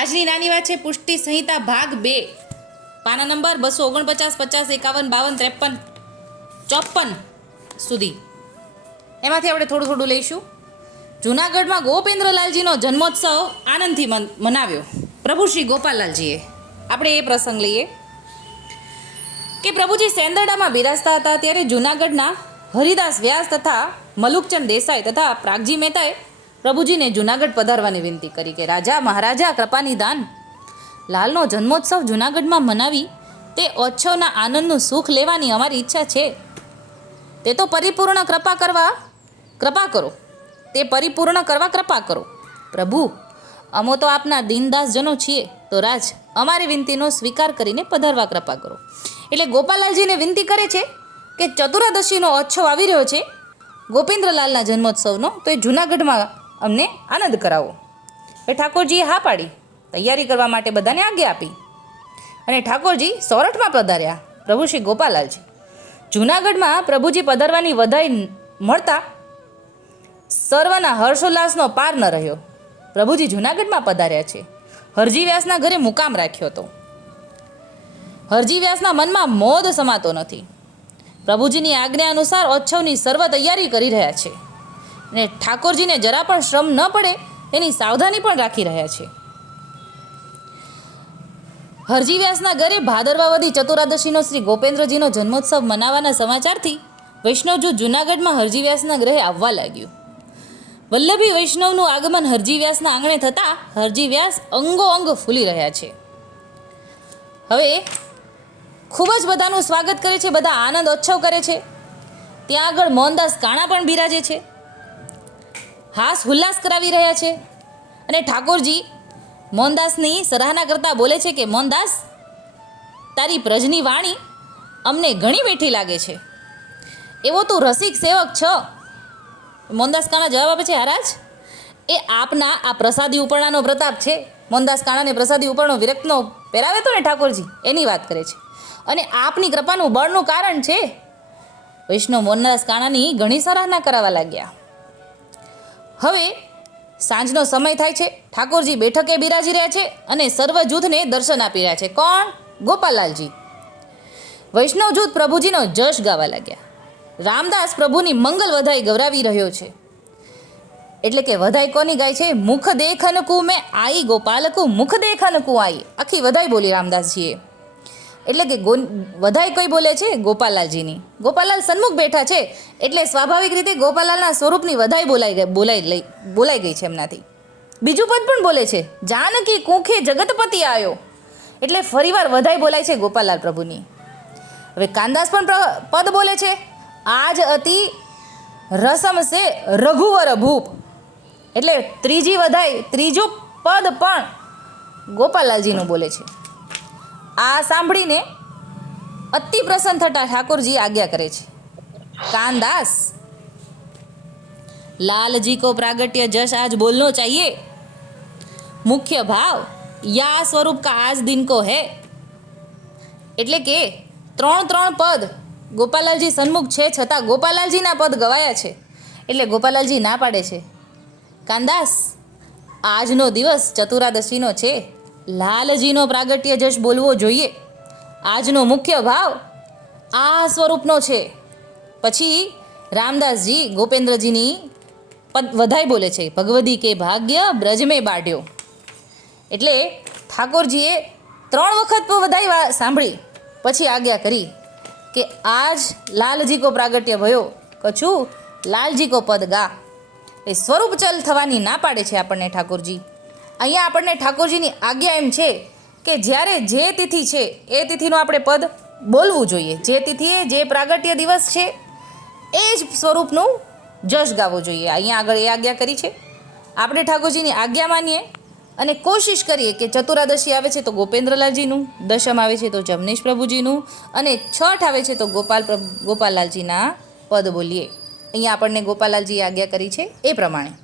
આજની નાની વાત છે પુષ્ટિ સંહિતા ભાગ બે. પાના નંબર બસો ઓગણપચાસ, પચાસ, એકાવન, બાવન, ત્રેપન, ચોપન સુધી. એમાંથી આપણે થોડું થોડું લઈશું. જૂનાગઢમાં ગોપેન્દ્રલાલજીનો જન્મોત્સવ આનંદથી મન- મનાવ્યો. પ્રભુ શ્રી ગોપાલલાલજીએ. આપણે એ પ્રસંગ લઈએ. કે પ્રભુજી સેંદરડામાં બિરાજતા હતા ત્યારે જૂનાગઢના હરિદાસ વ્યાસ તથા મલુકચંદ દેસાઈ તથા પ્રાગજી મહેતાએ પ્રભુજીને જૂનાગઢ પધારવાની વિનંતી કરી કે રાજા મહારાજા કૃપાની દાન લાલનો જન્મોત્સવ જૂનાગઢમાં મનાવી તે ઓછવના આનંદનું સુખ લેવાની અમારી ઈચ્છા છે. તે તો પરિપૂર્ણ કૃપા કરવા, કૃપા કરો. તે પરિપૂર્ણ કરવા કૃપા કરો. પ્રભુ, અમો તો આપના દીનદાસજનો છીએ, તો રાજ, અમારી વિનંતીનો સ્વીકાર કરીને પધારવા કૃપા કરો. એટલે ગોપાલાલજીને વિનંતી કરે છે કે ચતુરાદશીનો ઓચ્છવ આવી રહ્યો છે. ગોપિન્દ્રલાલના જન્મોત્સવનો, તો એ જૂનાગઢમાં અમને આનંદ કરાવો. એ ઠાકોરજીએ હા પાડી, તૈયારી કરવા માટે બધાને આજ્ઞા આપી. અને ઠાકોરજી સોરઠમાં પધાર્યા, પ્રભુ શ્રી ગોપાલાલજી. જૂનાગઢમાં પ્રભુજી પધારવાની વધાઈ મળતા સર્વના હર્ષોલ્લાસનો પાર ન રહ્યો. પ્રભુજી જૂનાગઢમાં પધાર્યા છે. હરજી વ્યાસના ઘરે મુકામ રાખ્યો હતો. હરજી વ્યાસના મનમાં મોદ સમાતો નથી. પ્રભુજીની આજ્ઞા અનુસાર ઉત્સવની સર્વ તૈયારી કરી રહ્યા છે. અને ઠાકોરજીને જરા પણ શ્રમ ન પડે, એની સાવધાની પણ રાખી રહ્યા છે. હરજી વ્યાસના ઘરે ભાદરવાવદી ચતુરાદશીનો શ્રી ગોપેન્દ્રજીનો જન્મોત્સવ મનાવવાના સમાચારથી વૈષ્ણવજુ જૂનાગઢમાં હરજી વ્યાસના ગ્રહે આવવા લાગ્યું. વલ્લભી વૈષ્ણવનું આગમન હરજી વ્યાસના આંગણે થતાં હરજી વ્યાસ અંગો અંગ ફૂલી રહ્યા છે. હવે ખૂબ જ બધાનું સ્વાગત કરે છે, બધા આનંદ ઉત્સવ કરે છે. ત્યાં આગળ મોહનદાસ કાણા પણ બિરાજે છે. હાસ ઉલ્લાસ કરાવી રહ્યા છે. અને ઠાકોરજી મોહનદાસની સરાહના કરતા બોલે છે કે, મોહનદાસ, તારી પ્રજની વાણી અમને ઘણી મીઠી લાગે છે. એવો તું રસિક સેવક છો. મોહનદાસ કાણા જવાબ આપે છે હારાજ એ આપના આ પ્રસાદી ઉપરણાનો પ્રતાપ છે. મોહનદાસ કાણાને પ્રસાદી ઉપરણો વિરક્તનો પહેરાવે તો ને ઠાકોરજી? એની વાત કરે છે. અને આપની કૃપાનું બળનું કારણ છે. વૈષ્ણવ મોહનદાસ કાણાની ઘણી સરાહના કરાવવા લાગ્યા. હવે સાંજનો સમય થાય છે. ઠાકોરજી બેઠકે બિરાજી રહ્યા છે અને સર્વ જૂથને દર્શન આપી રહ્યા છે. કોણ? ગોપાલાલજી વૈષ્ણવ જૂથ પ્રભુજીનો જશ ગાવા લાગ્યા. રામદાસ પ્રભુની મંગલ વધાઈ ગવરાવી રહ્યો છે. એટલે કે વધાઈ કોની ગાય છે? મુખ દેખન કુ મેં આઈ ગોપાલકુ, મુખ દેખન કુ આઈ. આખી વધાઈ બોલી રામદાસજીએ. એટલે કે ગો વધાઈ કોઈ બોલે છે ગોપાલાલજીની. ગોપાલાલ સન્મુખ બેઠા છે, એટલે સ્વાભાવિક રીતે ગોપાલાલના સ્વરૂપની વધારે બોલાઈ ગઈ બોલાઈ લઈ બોલાઈ ગઈ છે એમનાથી. બીજું પદ પણ બોલે છે, જાનકી કુંખે જગતપતિ આવ્યો એટલે ફરીવાર વધાઈ બોલાય છે ગોપાલાલ પ્રભુની. હવે કાનદાસ પણ પદ બોલે છે, આજ અતિ રસમ સે રઘુવર ભૂપ. એટલે ત્રીજી વધાઈ ત્રીજું પદ પણ ગોપાલાલજીનું બોલે છે. આ સાંભળીને અતિ પ્રસન્ન થતા ઠાકોરજી આજ્ઞા કરે છે. કાનદાસ, લાલજી કો પ્રાગટ્ય જશ આજ બોલનો ચાહીએ? મુખ્ય ભાવ, યા સ્વરૂપ કા આજ દિન કો હે? એટલે કે ત્રણ ત્રણ પદ ગોપાલાલજી સન્મુખ છે છતાં ગોપાલાલજીના પદ ગવાયા છે. એટલે ગોપાલાલજી ના પાડે છે. કાનદાસ, આજનો દિવસ ચતુરાદશીનો છે. લાલજીનો પ્રાગટ્ય જશ બોલવો જોઈએ. આજનો મુખ્ય ભાવ આ સ્વરૂપનો છે. પછી રામદાસજી ગોપેન્દ્રજીની પદ વધાઈ બોલે છે. ભગવદી કે ભાગ્ય બ્રજમે બાઢ્યો. એટલે ઠાકોરજીએ ત્રણ વખત વધાઈ સાંભળી. પછી આજ્ઞા કરી કે આજ લાલજી કો પ્રાગટ્ય ભયો. કછું લાલજી કો પદ ગા. એ સ્વરૂપ ચલ થવાની ના પાડે છે આપણને ઠાકોરજી. અહીંયા આપણને ઠાકોરજીની આજ્ઞા એમ છે કે જ્યારે જે તિથિ છે, એ તિથિનું આપણે પદ બોલવું જોઈએ. જે તિથિએ જે પ્રાગટ્ય દિવસ છે, એ જ સ્વરૂપનું જશ ગાવો જોઈએ. અહીંયા આગળ એ આજ્ઞા કરી છે. આપણે ઠાકોરજીની આજ્ઞા માનીએ અને કોશિશ કરીએ કે ચતુરાદશી આવે છે તો ગોપેન્દ્રલાલજીનું, દશમ આવે છે તો જમનેશ પ્રભુજીનું અને છઠ આવે છે તો ગોપાલ ગોપાલલાલજીના પદ બોલીએ. અહીંયા આપણને ગોપાલાલજીએ આજ્ઞા કરી છે એ પ્રમાણે.